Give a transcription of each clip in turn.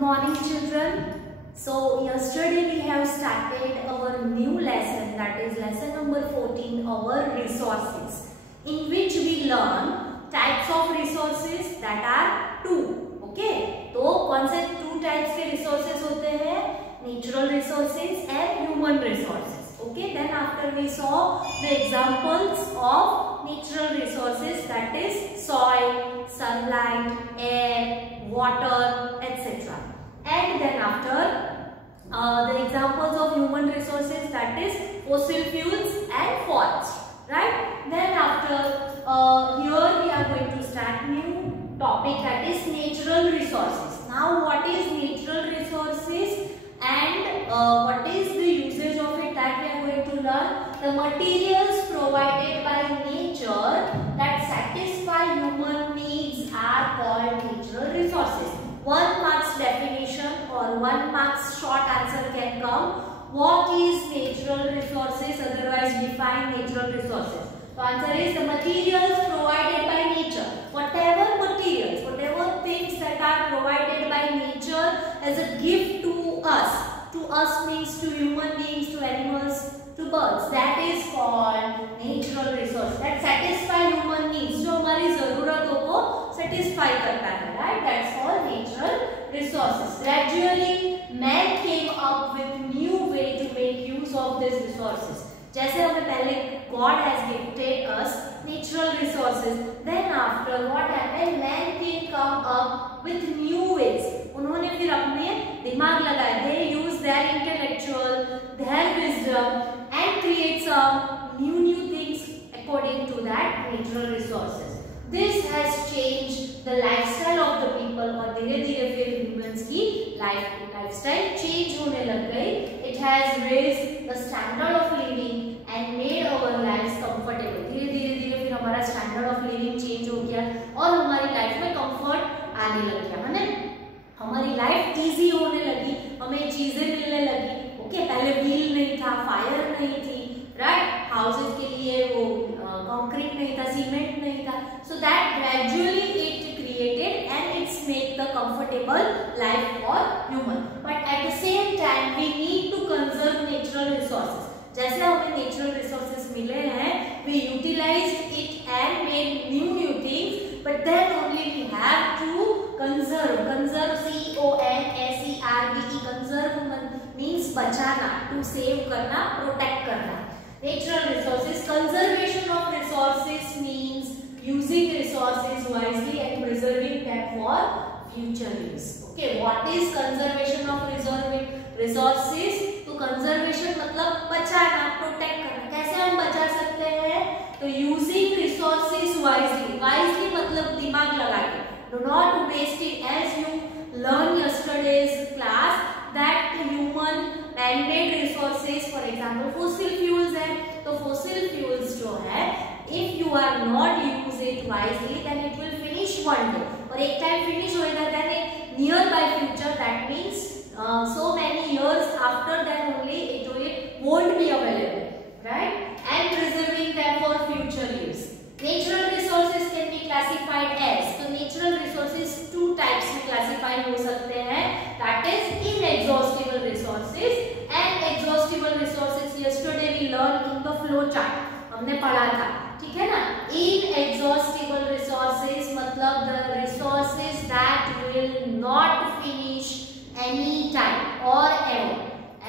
morning, children. So yesterday we have started our new lesson, that is lesson number 14, our resources, in which we learn types of resources, that are two. Okay, तो कौन से two types के resources होते हैं? Natural resources and human resources. Okay, then after we saw the examples of natural resources, that is soil, sunlight, air, water, etc. And then after the examples of human resources, that is fossil fuels and forest, right? Then after here we are going to start new topic, that is natural resources. Now what is natural resources and what is the usage of it, that we are going to learn. The materials provided by nature that satisfy human needs are called natural resources. 1 marks definition or 1 marks short answer can come. What is natural resources? Otherwise define natural resources. The answer is the materials provided by nature. Whatever materials, whatever things that are provided by nature as a gift to us. To us means to human beings, to animals, to birds. That is called natural resource. That satisfy human needs. जो हमारी ज़रूरतों को satisfy करता है, right? That's called natural resources. Gradually, man came up with new way to make use of these resources. जैसे हमें पहले God has gifted us natural resources. Then after what happened? Man can come up with new ways. उन्होंने फिर अपने दिमाग लगाए. They use their intellectual, their wisdom, and create some new things according to that natural resources. This has changed the lifestyle of the people. और धीरे-धीरे फिर humans की lifestyle change होने लग गई. It has raised the standard of living and made our lives comfortable. धीरे-धीरे फिर हमारा standard of living change हो गया और हमारी life में comfort आने लग गया, है ना? हमारी लाइफ इजी होने लगी, हमें चीजें मिलने लगी. ओके, पहले व्हील नहीं था, फायर नहीं थी, राइट? हाउसेस के लिए वो कंक्रीट नहीं था, सीमेंट नहीं था. So that gradually it created and it's make the comfortable life for human. But at the same time we need to conserve natural resources. जैसे हमें नेचुरल रिसोर्सेज मिले हैं, we utilized it and made new things. But then only we have to conserve. Conserve, C-O-N-S-E-R-V-E. Conserve means बचाना, to save करना, protect करना. Natural resources. Conservation of resources means using resources wisely and preserving them for future use. Okay, what is conservation of resources? तो conservation मतलब बचाना, protect करना. कैसे हम बचा सकते हैं? तो using resources wisely. Wisely मतलब दिमाग लगा के. Do not waste it. As you learn yesterday's class that human man-made resources, for example, fossil fuels है. तो fossil fuels जो है, if you are not use it wisely, then it will finish one day. और एक time finish होएगा, then in nearby future, that means so many years after that only it won't be available, right? And preserving them for future use. Natural resources can be classified as, so natural resources two types में classify हो सकते हैं, that is inexhaustible resources and exhaustible resources. Yesterday we learned in the flow chart, हमने पढ़ा था, ठीक है ना? Inexhaustible resources मतलब the resources that will not finish any time or ever.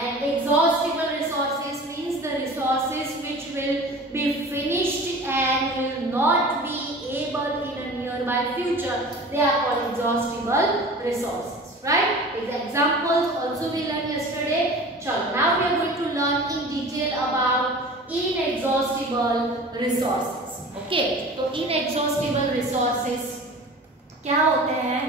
And exhaustible resources means the resources which will be finished and will not be able in a nearby future. They are called exhaustible resources, right? Examples also we learned yesterday. Chalo, now we are going to learn in detail about inexhaustible resources. Okay, तो inexhaustible resources क्या होते हैं?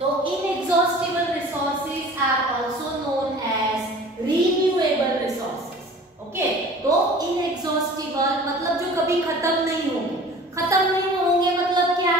तो inexhaustible resources are also known as renewable resources. Okay, तो inexhaustible मतलब जो कभी खत्म नहीं होंगे. खत्म नहीं होंगे मतलब क्या?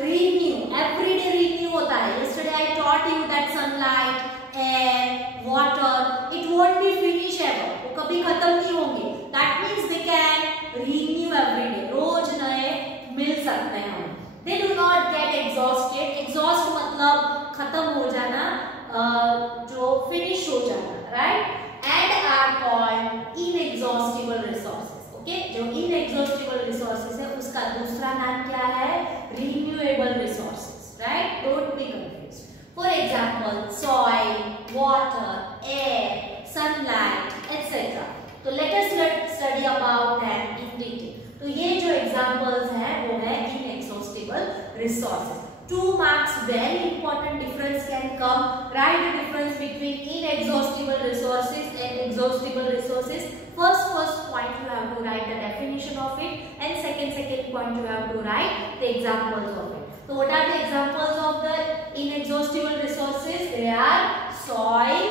Renew, everyday renew होता है. Yesterday I taught you that sunlight, air, water, it won't be finished ever. वो कभी खत्म नहीं होंगे. That means they can renew everyday. रोज नए मिल सकते हैं हमें. They do not get exhausted. Exhaust मतलब खत्म हो जाना, जो फिनिश हो जाना, right, and are called inexhaustible resources. Okay, जो इनएग्जॉस्टिबल रिसोर्सेज है उसका दूसरा नाम क्या है? Renewable resources, right, don't be confused. For example soil, water, air, sunlight etcetera. तो let us study about that in detail. तो ये जो एग्जांपल्स हैं वो है inexhaustible resources. 2 marks, very important difference can come. Write the difference between inexhaustible resources and exhaustible resources. First point you have to write the definition of it, and second point you have to write the examples of it. So what are the examples of the inexhaustible resources? They are soil,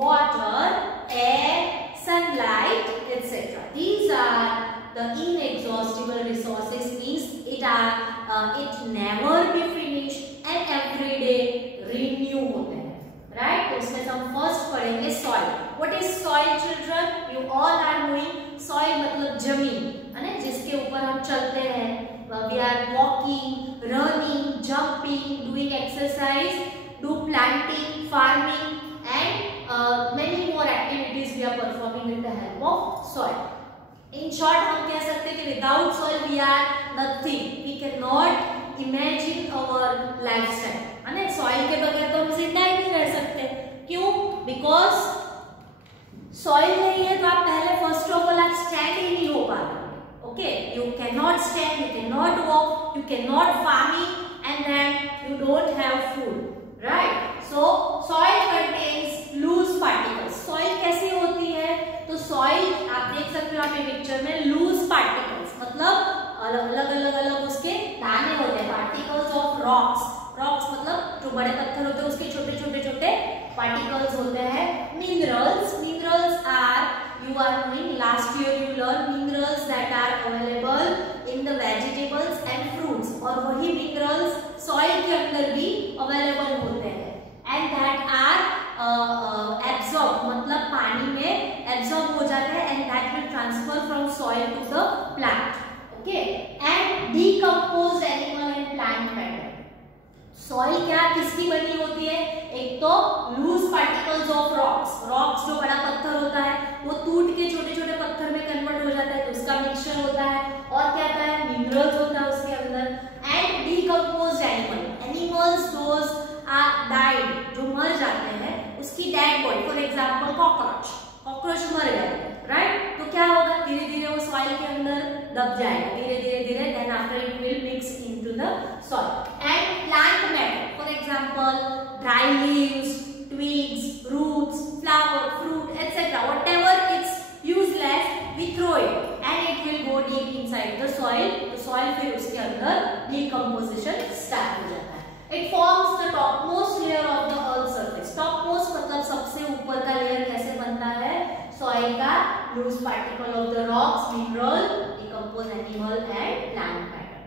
water, air, sunlight, etc. These are the inexhaustible resources, means it never be finished and every day renew होते हैं, right? तो इसमें हम first पढ़ेंगे soil. What is soil, children? You all are knowing soil मतलब जमीन, है ना, जिसके ऊपर हम चलते हैं. We are walking, running, jumping, doing exercise, do planting, farming, and many more activities we are performing with the help of soil. In short, हम कह सकते हैं कि without soil we are nothing. We cannot imagine our lifestyle. है ना, soil के बगैर तो हम जिंदा ही नहीं रह सकते. क्यों? Because soil नहीं है तो आप पहले first of all आप stand ही नहीं हो पा रहे. Okay, you cannot stand, you cannot walk, you cannot farming, and then you don't have food, right? So soil contains loose particles. Soil कैसी होती है? तो सॉइल आप देख सकते हो आपके पिक्चर में, लूज पार्टिकल्स मतलब अलग उसके दाने होते हैं. पार्टिकल्स ऑफ रॉक्स, रॉक्स मतलब जो बड़े पत्थर होते हैं उसके छोटे छोटे पार्टिकल्स होते हैं. Minerals are, you are knowing, last year you learn minerals that are available in the vegetables and fruits, और वही मिनरल्स सॉइल के अंदर भी अवेलेबल होते हैं. एंड दैट आर एब्सॉर्ब मतलब पानी में एब्सॉर्ब हो जाते हैं, and that will transfer from soil to the plant. Okay, and decomposed animal and plant matter. Soil क्या किसकी बनी होती है? एक तो लूज पार्टिकल्स ऑफ रॉक्स जो बड़ा पत्थर होता है वो टूट के छोटे छोटे पत्थर में कन्वर्ट हो जाता है तो उसका मिक्सचर होता है. और क्या होता है? मिनरल्स होता है उसके अंदर. And decomposed animals those are died, जो मर जाते हैं उसकी dead body. For example cockroach मर गया, राइट, तो क्या होगा? धीरे धीरे वो सॉइल के अंदर दब जाएगा, धीरे then after it will mix into the soil. And plant matter, for example dry leaves, twigs, roots, flower, fruit, etc. whatever it's useless we throw it and it will go deep inside the soil. तो soil फिर उसके अंदर decomposition start हो जाता है. It forms the topmost layer of the earth surface. Topmost मतलब सबसे ऊपर का लेयर कैसे बनता है? Soil का loose particle of the rocks, mineral, decomposed animal and plant matter.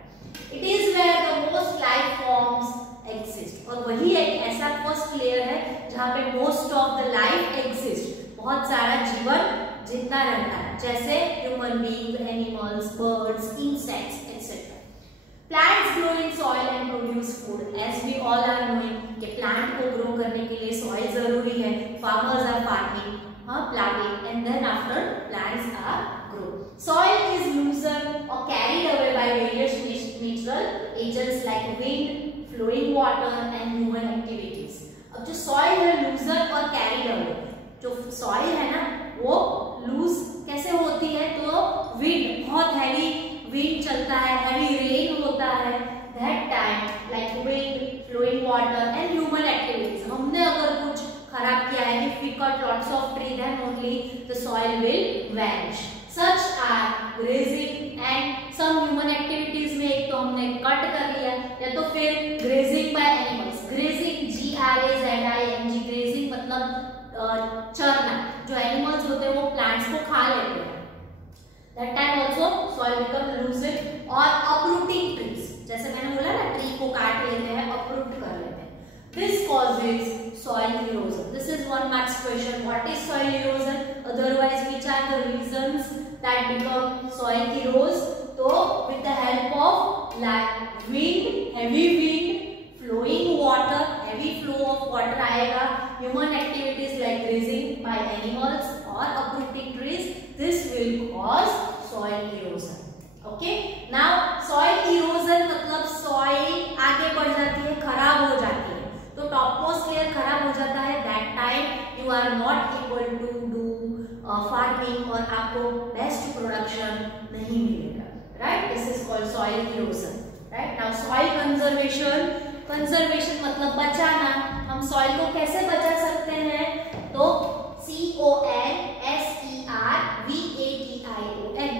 It is where the most life forms exist. और वही एक ऐसा फर्स्ट लेयर है जहाँ पे most of the life exist. बहुत सारा जीवन जिंदा रहता है, जैसे human beings, animals, birds, insects, etc. Plants grow in soil and produce food. As we all are knowing कि plant को grow करने के लिए soil जरूरी है. Farmers are farming, planting, and then after plants are grown. Soil is loosened or carried away by various natural agents like wind, flowing water, and human activities. अब जो soil है loosened और carried away, जो soil है ना वो loose कैसे होती है? तो विंड, बहुत हैवी विंड चलता है, हैवी रेन होता है, that time like wind, flowing water and human activities. हमने अगर कुछ खराब किया है, if we cut lots of tree then only the soil will vanish. Such are grazing and some human activities में एक तो हमने कट कर लिया या तो फिर grazing by animals. Grazing GRAZING, grazing मतलब चरना. जो एनिमल्स होते हैं वो प्लांट्स को खा लेते हैं. That time also soil become loosened. और अपरूटिंग ट्रीज, जैसे मैंने बोला ना, ट्री को काट लेते हैं, अपरूट कर लेते हैं. This causes soil erosion. This is 1 marks question. What is soil erosion? Otherwise, which are the reasons that become soil erodes? So, with the help of like wind, heavy wind, flowing water, heavy flow of water आएगा, human activities like grazing by animals or uprooting trees, this will cause soil erosion. Okay, now soil erosion मतलब soil आगे बढ़ जाती है, खराब हो जाती है, तो टॉपमोस्ट लेयर खराब हो जाता है, that time you are not able to do farming और आपको बेस्ट प्रोडक्शन नहीं मिलेगा, right. This is called soil erosion, right. Now soil conservation, conservation मतलब बचाना. हम सॉइल को कैसे बचा सकते हैं, तो CONSERVATION,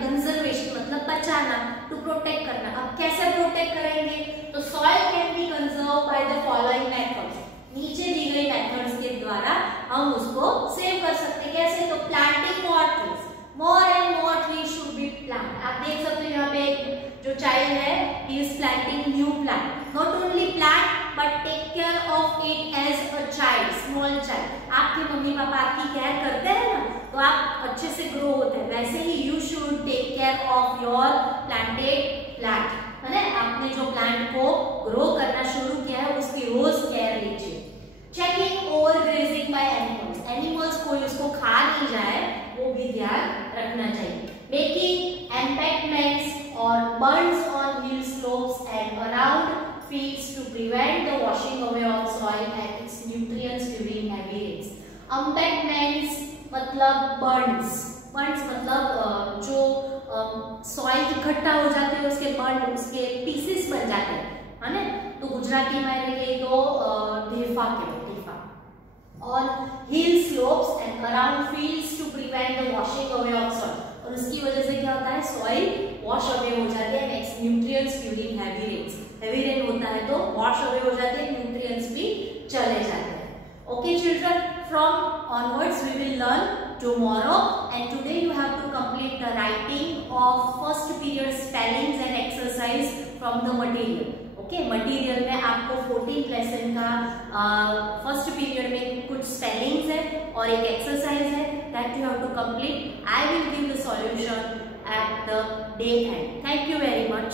कंजर्वेशन मतलब बचाना, टू प्रोटेक्ट करना. अब कैसे प्रोटेक्ट करेंगे, तो soil can be conserve by the following methods. नीचे दी गई मेथड्स के द्वारा हम उसको सेव कर सकते हैं. कैसे, तो planting more trees, more and more trees should be plant. आप देख सकते हो यहाँ पे जो चाइल्ड है, he is planting new plant. Not only plant but take care of it as a child, small child. आपके मम्मी पापा आपकी केयर करते हैं ना, तो आप अच्छे से ग्रो होते हैं. वैसे ही you should take care of your planted plant, है ना. आपने जो प्लांट को ग्रो करना शुरू किया है उसकी रोज केयर लीजिए. Checking over grazing by animals, animals कोई उसको खा नहीं जाए वो भी ध्यान रखना चाहिए. मेकिंग एम्बैंकमेंट्स और Burns on hill slopes and around fields to prevent the washing away of soil and its nutrients during heavy rains. Embankments मतलब burns, burns मतलब जो सॉइल इकट्ठा हो जाते हैं उसके बर्न, उसके पीसेस बन जाते हैं, है ना. तो गुजराती में रहेंगे तो ढेफा के ढेफा. और hill slopes and around fields to prevent the washing away of soil, और उसकी वजह से क्या होता है, सॉइल वॉश अवे हो जाते हैं. Next nutrients during heavy rains, heavy rain होता है तो वॉश अवे हो जाते हैं, न्यूट्रिएंट्स भी चले जाते हैं. Okay children, from onwards we will learn tomorrow, and today you have to complete the writing of first period spellings and exercise from the material. Okay, material में आपको 14th लेसन का फर्स्ट पीरियड में कुछ spellings है और एक exercise है, that you have to complete. I will give the solution at the day end. Thank you very much.